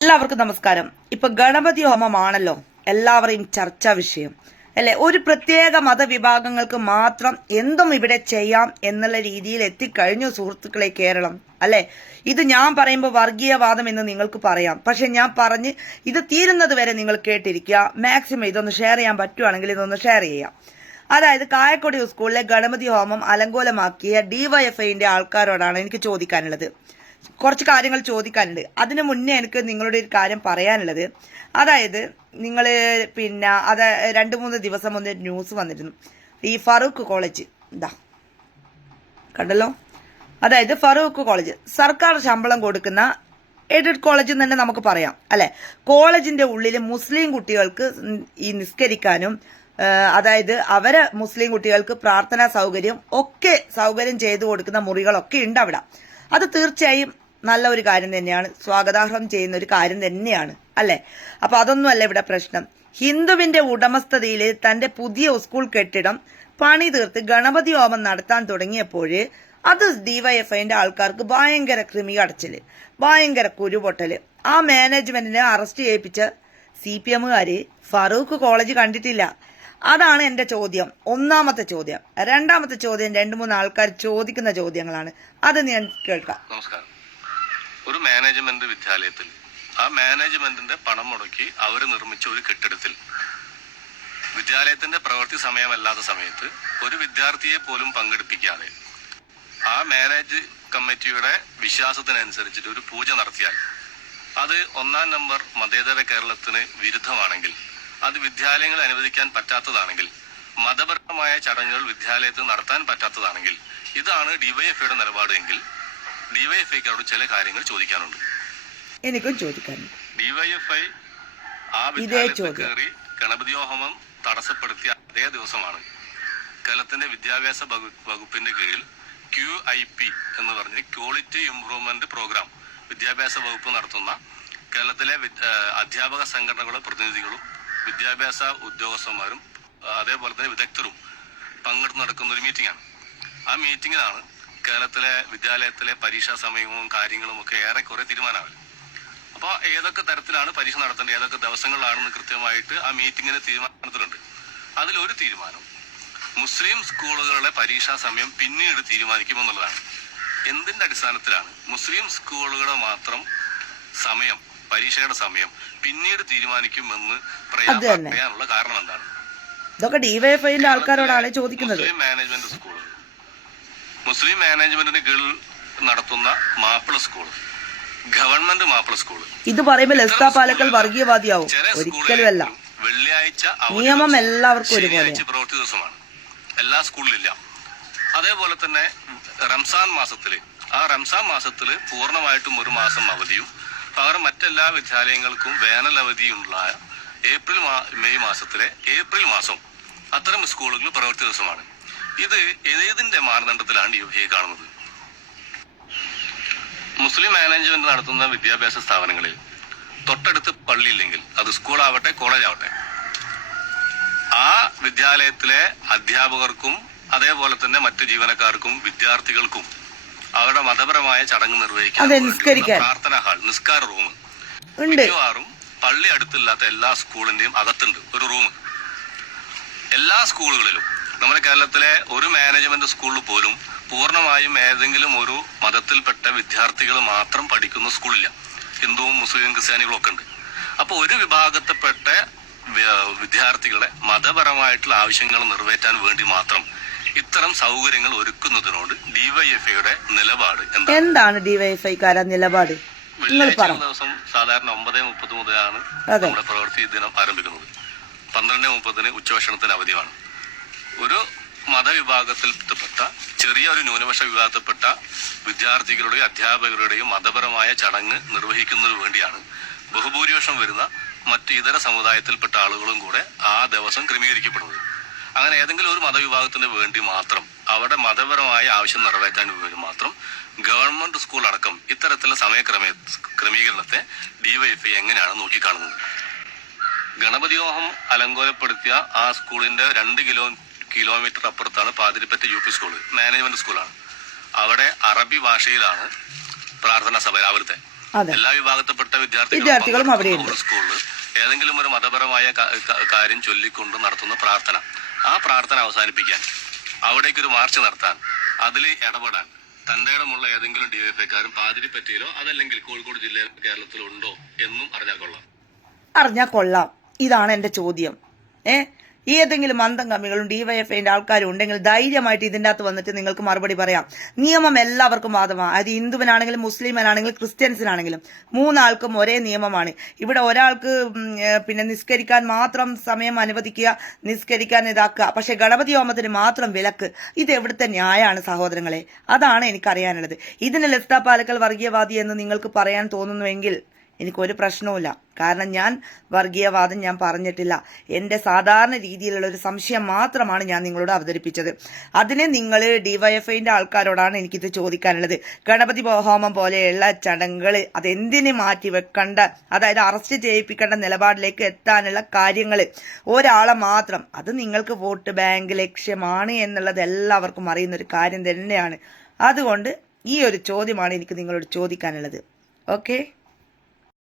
എല്ലാവർക്കും നമസ്കാരം. ഇപ്പൊ ഗണപതി ഹോമമാണല്ലോ എല്ലാവരെയും ചർച്ചാ വിഷയം. അല്ലെ? ഒരു പ്രത്യേക മതവിഭാഗങ്ങൾക്ക് മാത്രം എന്തും ഇവിടെ ചെയ്യാം എന്നുള്ള രീതിയിൽ എത്തിക്കഴിഞ്ഞു സുഹൃത്തുക്കളെ കേരളം. അല്ലെ? ഇത് ഞാൻ പറയുമ്പോൾ വർഗീയവാദം എന്ന് നിങ്ങൾക്ക് പറയാം. പക്ഷെ ഞാൻ പറഞ്ഞ് ഇത് തീരുന്നത് വരെ നിങ്ങൾ കേട്ടിരിക്കുക. മാക്സിമം ഇതൊന്ന് ഷെയർ ചെയ്യാൻ പറ്റുവാണെങ്കിൽ ഇതൊന്ന് ഷെയർ ചെയ്യാം. അതായത് കായക്കൊടി സ്കൂളിലെ ഗണപതി ഹോമം അലങ്കോലമാക്കിയ ഡിവൈഎഫ്ഐന്റെ ആൾക്കാരോടാണ് എനിക്ക് ചോദിക്കാനുള്ളത്. കുറച്ച് കാര്യങ്ങൾ ചോദിക്കാനുണ്ട്. അതിനു മുന്നേ എനിക്ക് നിങ്ങളുടെ ഒരു കാര്യം പറയാനുള്ളത്. അതായത് നിങ്ങൾ പിന്നെ അത് രണ്ട് മൂന്ന് ദിവസം മുന്നേ ന്യൂസ് വന്നിരുന്നു. ഈ ഫറൂഖ് കോളേജ്. ഇതാ. കണ്ടല്ലോ? അതായത് ഫറൂഖ് കോളേജ്. സർക്കാർ ശമ്പളം കൊടുക്കുന്ന എയ്ഡഡ് കോളേജ് തന്നെ നമുക്ക് പറയാം. അല്ലെ? കോളേജിന്റെ ഉള്ളിൽ മുസ്ലിം കുട്ടികൾക്ക് ഈ നിസ്കരിക്കാനും അതായത് അവരെ മുസ്ലിം കുട്ടികൾക്ക് പ്രാർത്ഥനാ സൗകര്യം ഒക്കെ സൗകര്യം ചെയ്തു കൊടുക്കുന്ന മുറികളൊക്കെ ഉണ്ട് അവിടെ. അത് തീർച്ചയായും നല്ല ഒരു കാര്യം തന്നെയാണ്. സ്വാഗതാർഹം ചെയ്യുന്ന ഒരു കാര്യം തന്നെയാണ്. അല്ലെ? അപ്പൊ അതൊന്നുമല്ല ഇവിടെ പ്രശ്നം. ഹിന്ദുവിന്റെ ഉടമസ്ഥതയിൽ തന്റെ പുതിയ സ്കൂൾ കെട്ടിടം പണി തീർത്ത് ഗണപതി ഹോമം നടത്താൻ തുടങ്ങിയപ്പോഴ് അത് ഡിവൈഎഫ്ഐന്റെ ആൾക്കാർക്ക് ഭയങ്കര കൃമി കടച്ചിൽ ഭയങ്കര കുരുപൊട്ടൽ. ആ മാനേജ്മെന്റിനെ അറസ്റ്റ് ചെയ്യിപ്പിച്ച സി പി എമ്മുകാര് ഫറൂഖ് കോളേജ് കണ്ടിട്ടില്ല. അതാണ് എന്റെ ചോദ്യം. ഒന്നാമത്തെ ചോദ്യം. രണ്ടാമത്തെ ചോദ്യം രണ്ട് മൂന്ന് ആൾക്കാർ ചോദിക്കുന്ന ചോദ്യങ്ങളാണ്. അത് ഞാൻ കേൾക്കാം. നമസ്കാരം. ഒരു മാനേജ്മെന്റ് വിദ്യാലയത്തിൽ ആ മാനേജ്മെന്റിന്റെ പണം മുടക്കി അവർ നിർമ്മിച്ച ഒരു കെട്ടിടത്തിൽ വിദ്യാലയത്തിന്റെ പ്രവൃത്തി സമയമല്ലാത്ത സമയത്ത് ഒരു വിദ്യാർത്ഥിയെ പോലും പങ്കെടുപ്പിക്കാതെ ആ മാനേജ് കമ്മിറ്റിയുടെ വിശ്വാസത്തിനനുസരിച്ചിട്ട് ഒരു പൂജ നടത്തിയാൽ അത് ഒന്നാം നമ്പർ മതേതര കേരളത്തിന് വിരുദ്ധമാണെങ്കിൽ അത് വിദ്യാലയങ്ങൾ അനുവദിക്കാൻ പറ്റാത്തതാണെങ്കിൽ മതപരമായ ചടങ്ങുകൾ വിദ്യാലയത്തിൽ നടത്താൻ പറ്റാത്തതാണെങ്കിൽ ഇതാണ് ഡിവൈഎഫ്ഐയുടെ നിലപാട് എങ്കിൽ ഡിവൈഎഫ്ഐക്കാരോട് ചില കാര്യങ്ങൾ ചോദിക്കാനുണ്ട് എനിക്കും ചോദിക്കാനുണ്ട് ഡിവൈഎഫ്ഐ ആ വിദ്യാലയത്തിൽ. കയറി ഗണപതി ഹോമം തടസ്സപ്പെടുത്തിയ അതേ ദിവസമാണ് കേരളത്തിന്റെ വിദ്യാഭ്യാസ വകുപ്പിന്റെ കീഴിൽ ക്യു ഐ പി എന്ന് പറഞ്ഞ് ക്വാളിറ്റി ഇംപ്രൂവ്മെന്റ് പ്രോഗ്രാം വിദ്യാഭ്യാസ വകുപ്പ് നടത്തുന്ന കേരളത്തിലെ അധ്യാപക സംഘടനകളും പ്രതിനിധികളും വിദ്യാഭ്യാസ ഉദ്യോഗസ്ഥന്മാരും അതേപോലെ തന്നെ വിദഗ്ധരും പങ്കെടുത്ത് നടക്കുന്ന ഒരു മീറ്റിംഗാണ്. ആ മീറ്റിംഗിലാണ് കേരളത്തിലെ വിദ്യാലയത്തിലെ പരീക്ഷാ സമയവും കാര്യങ്ങളും ഒക്കെ ഏറെക്കുറെ തീരുമാനമാവില്ല അപ്പോൾ ഏതൊക്കെ തരത്തിലാണ് പരീക്ഷ നടത്തേണ്ടത് ഏതൊക്കെ ദിവസങ്ങളിലാണെന്ന് കൃത്യമായിട്ട് ആ മീറ്റിങ്ങിന് തീരുമാനത്തിലുണ്ട്. അതിലൊരു തീരുമാനം മുസ്ലിം സ്കൂളുകളുടെ പരീക്ഷാ സമയം പിന്നീട് തീരുമാനിക്കുമെന്നുള്ളതാണ്. എന്തിന്റെ അടിസ്ഥാനത്തിലാണ് മുസ്ലിം സ്കൂളുകളുടെ മാത്രം സമയം പരീക്ഷയുടെ സമയം പിന്നീട് തീരുമാനിക്കുമെന്ന് പറയാനുള്ള കാരണം എന്താണ്? ഇതൊക്കെ ഡിവൈഎഫ്ഐന്റെ ആൾക്കാരോടാണ് ചോദിക്കുന്നത്. മുസ്ലിം മാനേജ്മെന്റ് സ്കൂൾ മുസ്ലിം മാനേജ്മെന്റിന് കീഴിൽ നടത്തുന്ന Mappila school government Mappila school ഇത് പറയുമ്പോൾ ലസ്ത പാലക്കൽ വർഗീയവാദിയാവും. ഒരിക്കലുമല്ല. വെള്ളിയാഴ്ച നിയമം എല്ലാവർക്കും ഒരുപോലെ. പ്രവൃത്തി ദിവസമാണ്. എല്ലാ സ്കൂളിലില്ല അതേപോലെ തന്നെ റംസാൻ മാസത്തിൽ ആ റംസാൻ മാസത്തിൽ പൂർണമായിട്ടും ഒരു മാസം അവധിയും പകരം മറ്റെല്ലാ വിദ്യാലയങ്ങൾക്കും വേനൽ അവധിയുള്ള ഏപ്രിൽ മെയ് മാസത്തിലെ ഏപ്രിൽ മാസം അത്തരം സ്കൂളുകൾ പ്രവൃത്തി ദിവസമാണ്. ഇത് ഏതിന്റെ മാനദണ്ഡത്തിലാണ് യു എ കാണുന്നത്? മുസ്ലിം മാനേജ്മെന്റ് നടത്തുന്ന വിദ്യാഭ്യാസ സ്ഥാപനങ്ങളിൽ തൊട്ടടുത്ത് പള്ളിയില്ലെങ്കിൽ അത് സ്കൂളാവട്ടെ കോളേജ് ആവട്ടെ ആ വിദ്യാലയത്തിലെ അധ്യാപകർക്കും അതേപോലെ തന്നെ മറ്റു ജീവനക്കാർക്കും വിദ്യാർത്ഥികൾക്കും അവരുടെ മതപരമായ ചടങ്ങ് നിർവഹിക്കാൻ പ്രാർത്ഥന ഹാൾ നിസ്കാര റൂം മിക്കവാറും പള്ളി അടുത്തില്ലാത്ത എല്ലാ സ്കൂളിന്റെയും അകത്തുണ്ട് ഒരു റൂം എല്ലാ സ്കൂളുകളിലും നമ്മുടെ കേരളത്തിലെ ഒരു മാനേജ്മെന്റ് സ്കൂളിൽ പോലും പൂർണമായും ഏതെങ്കിലും ഒരു മതത്തിൽപ്പെട്ട വിദ്യാർത്ഥികൾ മാത്രം പഠിക്കുന്ന സ്കൂളില്ല ഹിന്ദുവും മുസ്ലിം ക്രിസ്ത്യാനികളും ഒക്കെ ഉണ്ട്. അപ്പൊ ഒരു വിഭാഗത്തെപ്പെട്ട വിദ്യാർത്ഥികളുടെ വിദ്യാർത്ഥികളെ മതപരമായിട്ടുള്ള ആവശ്യങ്ങൾ നിറവേറ്റാൻ വേണ്ടി മാത്രം ഇത്തരം സൗകര്യങ്ങൾ ഒരുക്കുന്നതിനോട് ഡിവൈഎഫ്ഐയുടെ നിലപാട് എന്താണ്? ഡിവൈഎഫ്ഐക്കാര നിലപാട്? വെള്ളിയാഴ്ച ദിവസം സാധാരണ ഒമ്പതേ മുപ്പത് മുതലാണ്. നമ്മുടെ പ്രവൃത്തി ദിനം ആരംഭിക്കുന്നത്. പന്ത്രണ്ട് മുപ്പതിന് ഉച്ചഭക്ഷണത്തിന് അവധിയാണ്. ഒരു മതവിഭാഗത്തിൽപ്പെട്ട ചെറിയ ഒരു ന്യൂനപക്ഷ വിഭാഗത്തിൽപ്പെട്ട വിദ്യാർത്ഥികളുടെയും അധ്യാപകരുടെയും മതപരമായ ചടങ്ങ് നിർവഹിക്കുന്നതിന് വേണ്ടിയാണ് ബഹുഭൂരിപക്ഷം വരുന്ന മറ്റ് ഇതര സമുദായത്തിൽപ്പെട്ട ആളുകളും കൂടെ ആ ദിവസം ക്രമീകരിക്കപ്പെടുന്നത്. അങ്ങനെ ഏതെങ്കിലും ഒരു മതവിഭാഗത്തിന് വേണ്ടി മാത്രം അവിടെ മതപരമായ ആവശ്യം നിറവേറ്റാൻ വേണ്ടി മാത്രം ഗവൺമെന്റ് സ്കൂൾ അടക്കം ഇത്തരത്തിലുള്ള സമയക്രമേ ക്രമീകരണത്തെ ഡിവൈഎഫ്ഐ എങ്ങനെയാണ് നോക്കിക്കാണുന്നത്? ഗണപതി ഹോമം അലങ്കോലപ്പെടുത്തിയ ആ സ്കൂളിന്റെ രണ്ട് കിലോ കിലോമീറ്റർ അപ്പുറത്താണ് Pathirippatta U P school management സ്കൂളാണ് അവിടെ അറബി ഭാഷയിലാണ് പ്രാർത്ഥനാ സഭ രാവിലത്തെ. എല്ലാ വിഭാഗത്തിൽപ്പെട്ട വിദ്യാർത്ഥികളും സ്കൂളിൽ ഏതെങ്കിലും ഒരു മതപരമായ കാര്യം ചൊല്ലിക്കൊണ്ട് നടത്തുന്ന പ്രാർത്ഥന. ആ പ്രാർത്ഥന അവസാനിപ്പിക്കാൻ. അവിടേക്ക് ഒരു മാർച്ച് നടത്താൻ. അതിൽ ഇടപെടാൻ. തന്റെ ഇടമുള്ള ഏതെങ്കിലും ഡിവൈഎഫ്ഐക്കാരും പാതിരിപ്പറ്റിയിലോ അതല്ലെങ്കിൽ കോഴിക്കോട് ജില്ലയിലോ കേരളത്തിലോ ഉണ്ടോ എന്നും അറിഞ്ഞാൽ കൊള്ളാം. അറിഞ്ഞാൽ കൊള്ളാം. ഇതാണ് എന്റെ ചോദ്യം. ഏ? ഏതെങ്കിലും മന്ദം കമ്മികളും ഡിവൈഎഫ്ഐന്റെ ആൾക്കാരും ഉണ്ടെങ്കിൽ ധൈര്യമായിട്ട് ഇതിന്റെ അകത്ത് വന്നിട്ട് നിങ്ങൾക്ക് മറുപടി പറയാം. നിയമം എല്ലാവർക്കും ബാധകമാണ് അത് ഹിന്ദുവിനാണെങ്കിലും മുസ്ലിമിനാണെങ്കിലും ക്രിസ്ത്യൻസിനാണെങ്കിലും മൂന്നാൾക്കും ഒരേ നിയമമാണ്. ഇവിടെ ഒരാൾക്ക് പിന്നെ നിസ്കരിക്കാൻ മാത്രം സമയം അനുവദിക്കുക നിസ്കരിക്കാൻ ഇതാക്കുക. പക്ഷെ ഗണപതി ഹോമത്തിന് മാത്രം വിലക്ക്. ഇത് എവിടുത്തെ ന്യായമാണ് സഹോദരങ്ങളെ? അതാണ് എനിക്കറിയാനുള്ളത്. ഇതിന് ലസ്താ പാലക്കൽ വർഗീയവാദി എന്ന് നിങ്ങൾക്ക് പറയാൻ തോന്നുന്നുവെങ്കിൽ എനിക്കൊരു പ്രശ്നവുമില്ല. കാരണം ഞാൻ വർഗീയവാദം ഞാൻ പറഞ്ഞിട്ടില്ല. എന്റെ സാധാരണ രീതിയിലുള്ള ഒരു സംശയം മാത്രമാണ് ഞാൻ നിങ്ങളോട് അവതരിപ്പിച്ചത്. അതിനെ നിങ്ങൾ ഡിവൈഎഫ്ഐന്റെ ആൾക്കാരോടാണ് എനിക്കിത് ചോദിക്കാനുള്ളത്. ഗണപതി ഹോമം പോലെയുള്ള ചടങ്ങുകൾ അതെന്തിന് മാറ്റി വെക്കേണ്ട അതായത് അറസ്റ്റ് ചെയ്യിപ്പിക്കേണ്ട നിലപാടിലേക്ക് എത്താനുള്ള കാര്യങ്ങൾ ഒരാളെ മാത്രം. അത് നിങ്ങൾക്ക് വോട്ട് ബാങ്ക് ലക്ഷ്യമാണ് എന്നുള്ളത് എല്ലാവർക്കും അറിയുന്ന ഒരു കാര്യം തന്നെയാണ്. അതുകൊണ്ട് ഈ ഒരു ചോദ്യമാണ് എനിക്ക് നിങ്ങളോട് ചോദിക്കാനുള്ളത്. ഓക്കെ?